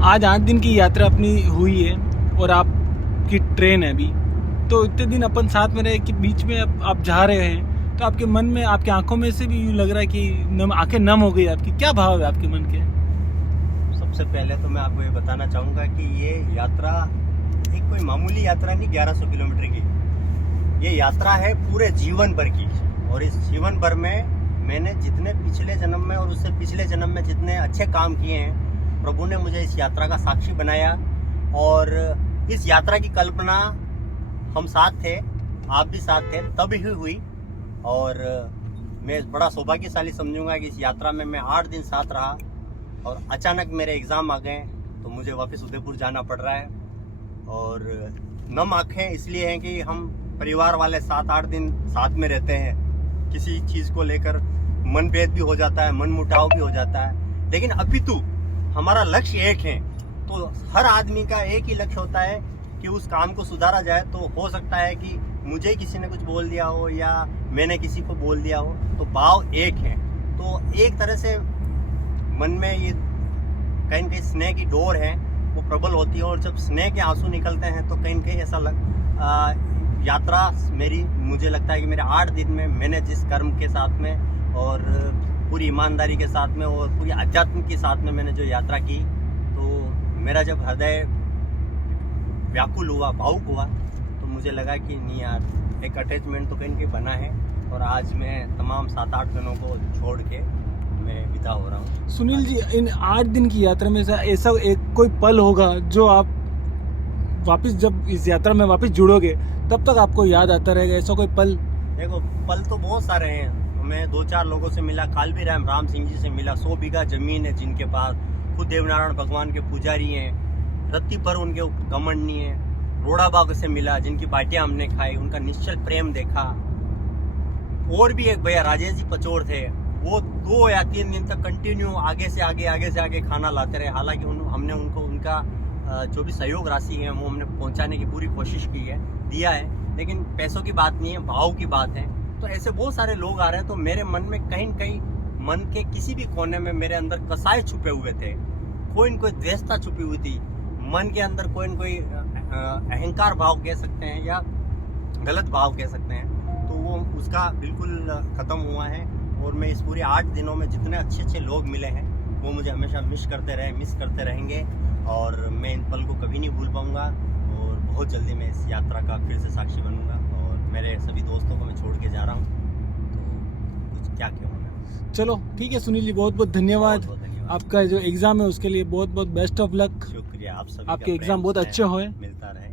आज 8 दिन की यात्रा अपनी हुई है और आपकी ट्रेन है अभी। तो इतने दिन अपन साथ में रहे कि बीच में अब आप जा रहे हैं, तो आपके मन में, आपकी आंखों में से भी यूँ लग रहा है कि आंखें नम हो गई आपकी। क्या भाव है आपके मन के? सबसे पहले तो मैं आपको ये बताना चाहूँगा कि ये यात्रा एक कोई मामूली यात्रा नहीं, 1100 किलोमीटर की ये यात्रा है पूरे जीवन भर की। और इस जीवन भर में मैंने जितने पिछले जन्म में और उससे पिछले जन्म में जितने अच्छे काम किए हैं, प्रभु ने मुझे इस यात्रा का साक्षी बनाया। और इस यात्रा की कल्पना हम साथ थे, आप भी साथ थे, तब ही हुई। और मैं बड़ा सौभाग्यशाली समझूंगा कि इस यात्रा में मैं 8 दिन साथ रहा और अचानक मेरे एग्ज़ाम आ गए तो मुझे वापस उदयपुर जाना पड़ रहा है। और नम आँखें इसलिए हैं कि हम परिवार वाले 7-8 दिन साथ में रहते हैं। किसी चीज़ को लेकर मनभेद भी हो जाता है, मन मुटाव भी हो जाता है, लेकिन अपितु हमारा लक्ष्य एक है। तो हर आदमी का एक ही लक्ष्य होता है कि उस काम को सुधारा जाए। तो हो सकता है कि मुझे किसी ने कुछ बोल दिया हो या मैंने किसी को बोल दिया हो, तो भाव एक है। तो एक तरह से मन में ये कहीं न कहीं स्नेह की डोर है, वो प्रबल होती है। और जब स्नेह के आंसू निकलते हैं तो कहीं न कहीं ऐसा यात्रा मेरी, मुझे लगता है कि मेरे 8 दिन में मैंने जिस कर्म के साथ में और पूरी ईमानदारी के साथ में और पूरी अध्यात्म के साथ में मैंने जो यात्रा की, तो मेरा जब हृदय व्याकुल हुआ, भावुक हुआ, तो मुझे लगा कि नहीं यार, एक अटैचमेंट तो कहीं न कहीं बना है। और आज मैं तमाम 7-8 जनों को छोड़ के मैं विदा हो रहा हूँ। सुनील जी, इन 8 दिन की यात्रा में ऐसा एक कोई पल होगा जो आप वापस, जब इस यात्रा में वापस जुड़ोगे तब तक आपको याद आता रहेगा, ऐसा कोई पल? देखो, पल तो बहुत सारे हैं। मैं 2-4 लोगों से मिला, कालबी राम सिंह जी से मिला। 100 बीघा जमीन है जिनके पास, खुद देवनारायण भगवान के पुजारी हैं, रत्ती पर उनके घमंड नहीं है। रोड़ा बाग से मिला, जिनकी बाटियां हमने खाई, उनका निश्चल प्रेम देखा। और भी एक भैया राजेश जी पचोर थे, वो 2 या 3 दिन तक कंटिन्यू आगे से आगे खाना लाते रहे। हालांकि हमने उनको उनका जो भी सहयोग राशि है वो हमने पहुंचाने की पूरी कोशिश की है, दिया है। लेकिन पैसों की बात नहीं है, भाव की बात है। तो ऐसे बहुत सारे लोग आ रहे हैं। तो मेरे मन में कहीं न कहीं, मन के किसी भी कोने में मेरे अंदर कसाई छुपे हुए थे, कोई न कोई द्वेषता छुपी हुई थी। मन के अंदर कोई न कोई अहंकार भाव कह सकते हैं या गलत भाव कह सकते हैं, तो वो उसका बिल्कुल ख़त्म हुआ है। और मैं इस पूरे 8 दिनों में जितने अच्छे लोग मिले हैं वो मुझे हमेशा मिस करते रहेंगे। और मैं इन पल को कभी नहीं भूल पाऊँगा। और बहुत जल्दी मैं इस यात्रा का फिर से साक्षी बनूंगा। और मेरे सभी दोस्तों को मैं छोड़ के जा रहा हूँ, तो कुछ क्या कहूँ मैं। चलो ठीक है सुनील जी, बहुत बहुत धन्यवाद। बहुत धन्यवाद। आपका जो एग्ज़ाम है उसके लिए बहुत बहुत बेस्ट ऑफ लक। शुक्रिया, आप सभी आपके का एग्ज़ाम प्रेम बहुत अच्छे स्नेह होए। मिलता रहे।